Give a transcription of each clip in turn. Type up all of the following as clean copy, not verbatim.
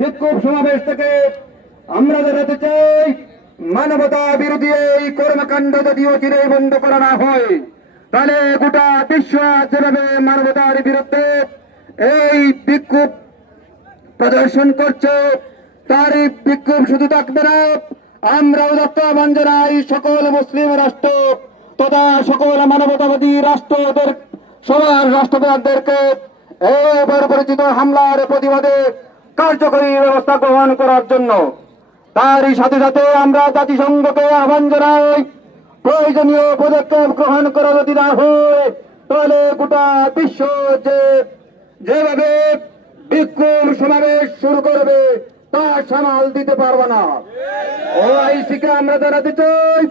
বিক্ষোভ সমাবেশ থেকে আমরা জানাতে চাই, মানবতা বিরোধী এই কর্মকাণ্ড যদি অচিরে বন্ধ করা না হয়, তাহলে গোটা বিশ্ব যেভাবে মানবতার বিরুদ্ধে এই বিক্ষোভ প্রদর্শন করছে, তার এই বিক্ষোভ শুধু থাকবে না, আমরা উদাত্ত আহ্বান জানাই সকল মুসলিম রাষ্ট্র তথা সকল মানবতাবাদী রাষ্ট্রদের সবার রাষ্ট্রপ্রধানদেরকে এই পরিচিত হামলার প্রতিবাদে কার্যকরী ব্যবস্থা গ্রহণ করার জন্য। তারই সাথে সাথে আমরা জাতিসংঘকে আহ্বান জানাই, প্রয়োজনীয় পদক্ষেপ গ্রহণ করা যদি না হয়, তাহলে গোটা বিশ্ব যেভাবে বিক্ষোভ সমাবেশ শুরু করবে তা সামাল দিতে পারবে না। ওআইসি কে আমরা জানাতে চাই,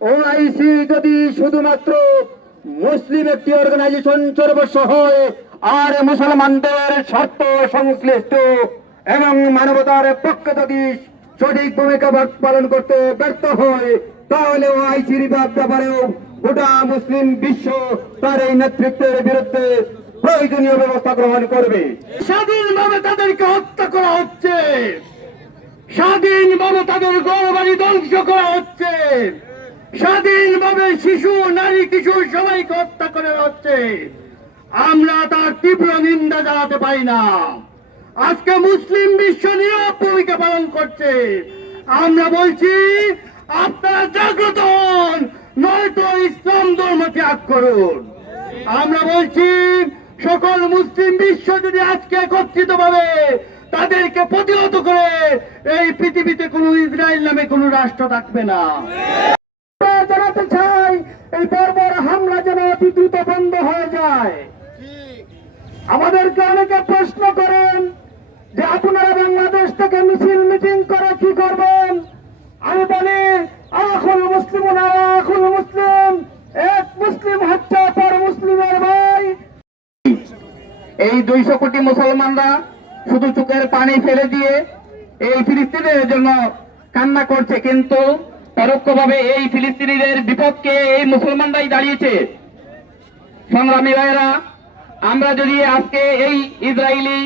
ওআইসি যদি শুধুমাত্র মুসলিম একটি অর্গানাইজেশন সর্বস্ব হয় আর মুসলমানদের স্বার্থ সংশ্লিষ্ট এবং মানবতার পক্ষে যদি সঠিক ভূমিকা পালন করতে ব্যর্থ হয়, তাহলে ওআইসির ব্যাপারেও গোটা মুসলিম বিশ্ব তার এই নেতৃত্বের বিরুদ্ধে প্রয়োজনীয় ব্যবস্থা গ্রহণ করবে। স্বাধীনভাবে তাদেরকে হত্যা করা হচ্ছে, স্বাধীনভাবে তাদের ঘরবাড়ি ধ্বংস করা হচ্ছে, স্বাধীনভাবে শিশু নারী কিশোর সবাইকে হত্যা করা হচ্ছে। আমরা তার তীব্র নিন্দা জানাতে পারি না। আজকে মুসলিম বিশ্ব নীরব ভূমিকা পালন করছে। আমরা বলছি, আপনারা জাগ্রত হন, নয়তো ইসলাম ধর্ম ত্যাগ করুন। আমরা বলছি, সকল মুসলিম বিশ্ব যদি আজকে একত্রিত ভাবে তাদেরকে প্রতিহত করে, এই পৃথিবীতে কোন ইসরায়েল নামে কোন রাষ্ট্র থাকবে না। জানাতে চাই, এই বর্বর হামলা যেন অতি দ্রুত বন্ধ হয়ে যায়। আমাদেরকে অনেকে প্রশ্ন করেন যে আপনারা বাংলাদেশ থেকে মিছিল মিটিং করে কি করবেন। আমি বলি, আখুল মুসলিম না আখুল মুসলিম, এক মুসলিম হচ্ছে পর মুসলিমের ভাই। এই 200 কোটি মুসলমানরা শুধু চোখের পানি ফেলে দিয়ে এই ফিলিস্তিনের জন্য কান্না করছে, কিন্তু পরোক্ষভাবে এই ফিলিস্তিনিদের বিপক্ষে এই মুসলমানরাই দাঁড়িয়েছে। সংগ্রামী ভাইয়েরা, আমরা যদি আজকে এই ইসরায়েলি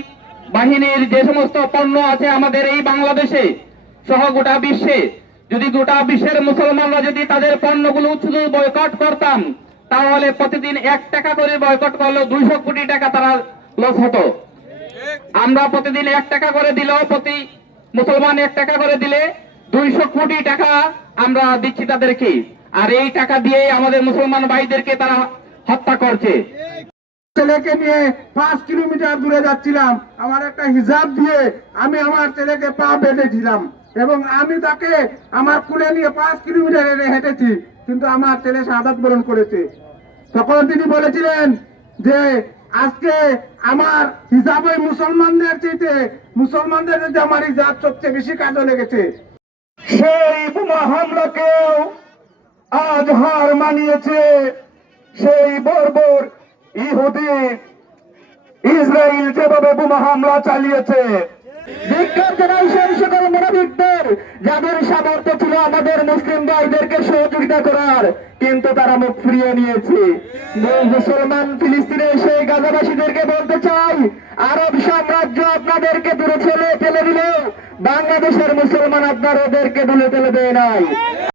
বাহিনীর যে সমস্ত পণ্য আছে আমাদের এই বাংলাদেশে সহ গোটা বিশ্বে, যদি গোটা বিশ্বের মুসলমানরা যদি তাদের পণ্যগুলো শুধু বয়কট করতাম, তাহলে প্রতিদিন 1 টাকা করে বয়কট করলেও 200 কোটি টাকা তারা লস হতো। আমরা প্রতিদিন 1 টাকা করে দিলেও, প্রতি মুসলমান 1 টাকা করে দিলে 200 কোটি টাকা আমরা দিচ্ছি তাদেরকে, আর এই টাকা দিয়ে আমাদের মুসলমান ভাইদেরকে তারা হত্যা করছে। ছেলেকে নিয়ে 5 কিলোমিটার দূরে যাচ্ছিলাম, আমার একটা হিজাব দিয়ে আমি আমার ছেলেকে পা বেঁধেছিলাম এবং আমি তাকে আমার কুলে নিয়ে 5 কিলোমিটার হেঁটেছি, কিন্তু আমার ছেলে শাহাদাত বরণ করেছে। তখন তিনি বলেছিলেন যে আজকে আমার হিজাব ওই মুসলমানদের চাইতে, মুসলমানদের যে আমার হিজাব সবচেয়ে বেশি কাজে লেগেছে। সেই বোমা হামলাকেও আজ হার মানিয়েছে সেই বর্বর ইহুদি ইসরায়েল যেভাবে বোমা হামলা চালিয়েছে। ধিক্কার জানাই সেই সকল মুনাফিকদের যাদের সামর্থ্য ছিল আমাদের মুসলিম ভাইদেরকে সহযোগিতা করার, কিন্তু তারা মুখ ফিরিয়ে নিয়েছে। মুসলমান ফিলিস্তিনের সেই গাজাবাসীদেরকে বলতে চাই, আরব সাম্রাজ্য আপনাদেরকে দূরে ঠেলে দিলেও বাংলাদেশের মুসলমান আপনারা ওদেরকে দূরে ঠেলে দেয় নাই।